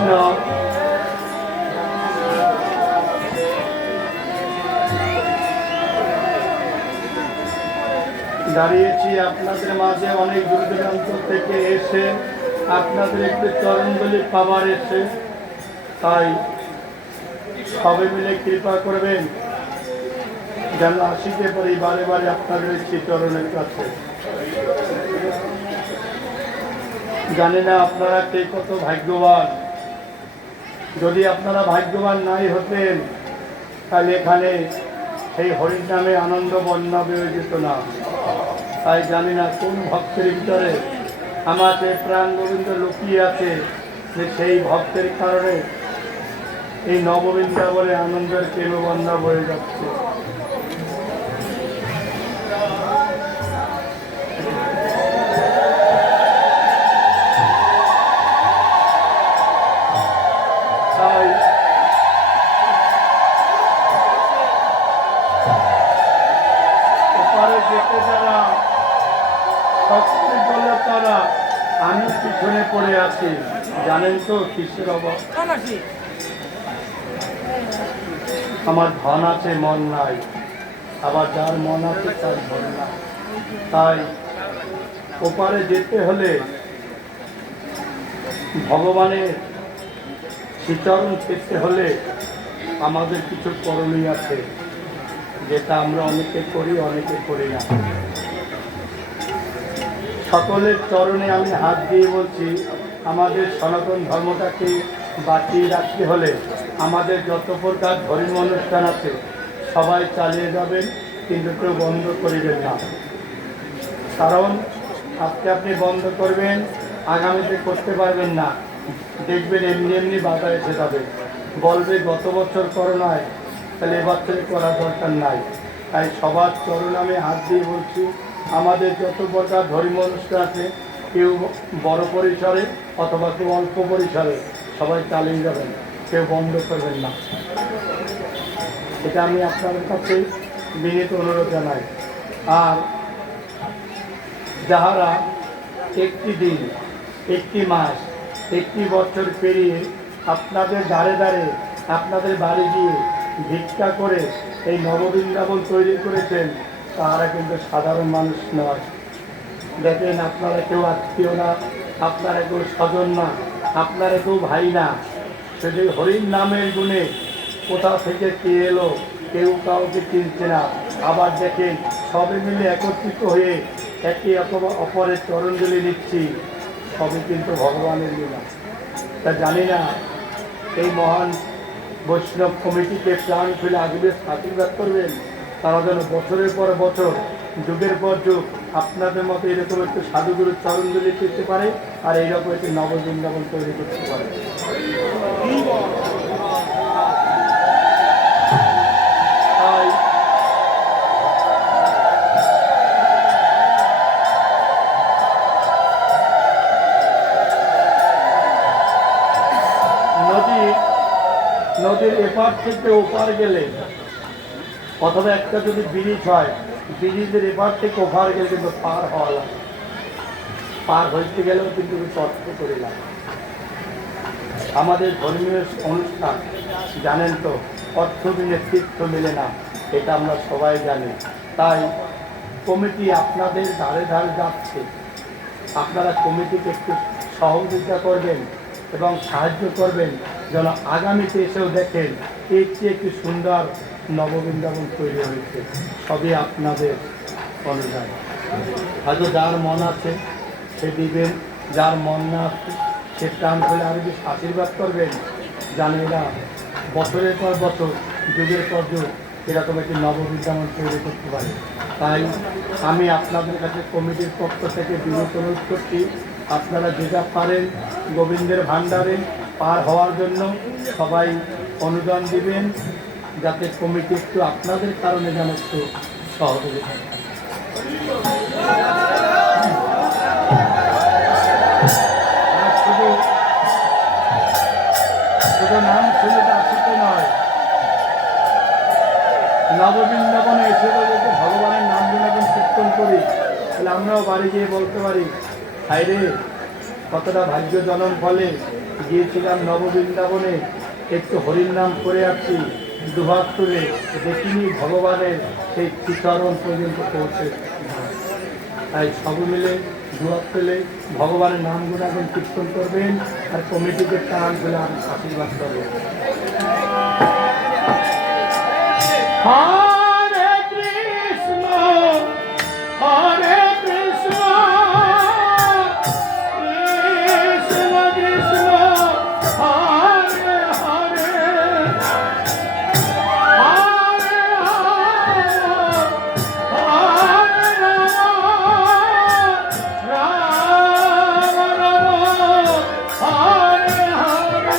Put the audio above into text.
কৃষ্ণ। দাঁড়িয়েছি আপনাদের মাঝে অনেক দূর দূরান্ত থেকে এসে আপনাদের একটু চরণগুলি পাবার এসে, তাই সবে মিলে কৃপা করবেন যেন আসিতে পারি বারে বারে আপনাদের চরণের কাছে। জানি না আপনারা কে কত ভাগ্যবান। যদি আপনারা ভাগ্যবান নাই হতেন তাহলে এখানে সেই হরির নামে আনন্দ বন্যা বেয়ে যেত না। তাই জানি না কোন ভক্তের ভিতরে আমাকে প্রাণ গোবিন্দ লুকিয়ে আছে যে সেই ভক্তের কারণে এই নববৃন্দাবনে আনন্দের প্রেম বন্যা বয়ে যাচ্ছে। তাই ওপারে যেতে যারা শক্তি বলে তারা, আমি পিছনে পড়ে আছি। জানেন তো কিসের অভাব? আমার ধন আছে মন নাই, আবার যার মন আছে তার ধন নাই। তাই ওপারে যেতে হলে ভগবানের শ্রীচরণ পেতে হলে আমাদের কিছু করণীয় আছে, যেটা আমরা অনেকে করি অনেকে করি না। সকলের চরণে আমি হাত দিয়ে বলছি, আমাদের সনাতন ধর্মটাকে বাঁচিয়ে রাখতে হলে আমাদের যত প্রকার ধর্মীয় অনুষ্ঠান আছে সবাই চালিয়ে যাবেন, কিন্তু কেউ বন্ধ করিবেন না। কারণ আজকে আপনি বন্ধ করবেন, আগামীতে করতে পারবেন না। দেখবেন এমনি এমনি বাধা এসে যাবে, বলবে গত বছর করোনায়, তাহলে এবছরে করার দরকার নাই। তাই সবার চরণ আমি হাত দিয়ে বলছি, আমাদের যত প্রকার ধর্মীয় অনুষ্ঠান আছে কেউ বড় পরিসরে অথবা কেউ অল্প পরিসরে সবাই চালিয়ে যাবেন, কেউ বন্ধ করবেন না। এটা আমি আপনাদের কাছে বিনীত অনুরোধ জানাই। আর যাহারা একটি দিন, একটি মাস, একটি বছর পেরিয়ে আপনাদের দ্বারে দ্বারে আপনাদের বাড়ি গিয়ে ভিক্ষা করে এই নববৃন্দাবন তৈরি করেছেন, তাহারা কিন্তু সাধারণ মানুষ নয়। দেখেন, আপনারা কেউ আত্মীয় না, আপনারা কেউ স্বজন না, আপনারা কেউ ভাই না। সেটি হরির নামের গুণে কোথাও থেকে কে এলো, কেউ কাউকে চিনছে না। আবার দেখেন সবে মিলে একত্রিত হয়ে একে অপরের চরণগুলি নিচ্ছি, সবই কিন্তু ভগবানের লীলা। তা জানি না এই মহান বৈষ্ণব কমিটিকে প্রাণ খুলে আগলে আশীর্বাদ করবেন, তারা যেন বছরের পর বছর, যুগের পর যুগ আপনাদের মতো এরকম একটু সাধুগুরুর চরণগুলি পেতে পারে, আর এইরকম একটি নববৃন্দাবন তৈরি করতে পারে। তাই নদীর এপার থেকে ওপার গেলে, অথবা একটা যদি ব্রিজ হয়, ব্রিজের এপার থেকে ওপার গেলে কিন্তু পার হওয়া লাগে। পার হইতে গেলেও কিন্তু কষ্ট করে লাগে। আমাদের ধর্মীয় অনুষ্ঠান জানেন তো, অর্থ মিলে তীর্থ মিলে না, এটা আমরা সবাই জানি। তাই কমিটি আপনাদের ধারে ধারে যাচ্ছে, আপনারা কমিটিকে একটু সহযোগিতা করবেন এবং সাহায্য করবেন, যেন আগামীতে এসেও দেখেন এর চেয়ে একটি সুন্দর নববৃন্দাবন তৈরি হয়েছে। সবই আপনাদের অনুযায়ী। হয়তো যার মন আছে সে দিবেন, যার মন না আছে সে প্রাণ খুলে আরো বেশি আশীর্বাদ করবেন। জানি না বছরের পর বছর, যুগের পর যুগ এরকম একটি নববৃন্দাবন তৈরি করতে পারে। তাই আমি আপনাদের কাছে কমিটির পক্ষ থেকে বিনীত অনুরোধ করছি, আপনারা যে যা পারেন গোবিন্দের ভাণ্ডারে পার হওয়ার জন্য সবাই অনুদান দিবেন, যাতে কমিটি একটু আপনাদের কারণে যেন একটু সহযোগিতা। শুধু নাম শুনে আসতে নয়, নববৃন্দাবনে এসে যদি ভগবানের নাম গুণাগুণ কীর্তন করি, তাহলে আমরাও বাড়ি গিয়ে বলতে পারি, হায় রে কতটা ভাগ্য জনম ফলে গিয়েছিলাম নববৃন্দাবনে, একটু হরির নাম করে আসছি, দুহাত তুলে দেখিনি ভগবানের সেই শ্রীচরণ পর্যন্ত পৌঁছে। তাই সব মিলে দুহাত তুলে ভগবানের নাম গুণাগুণ কীর্তন করবেন আর কমিটিকে টান করে আশীর্বাদ করবেন। হরে কৃষ্ণ হরে কৃষ্ণ কৃষ্ণ কৃষ্ণ হরে হরে হরে হরে রাম রাম হরে হরে।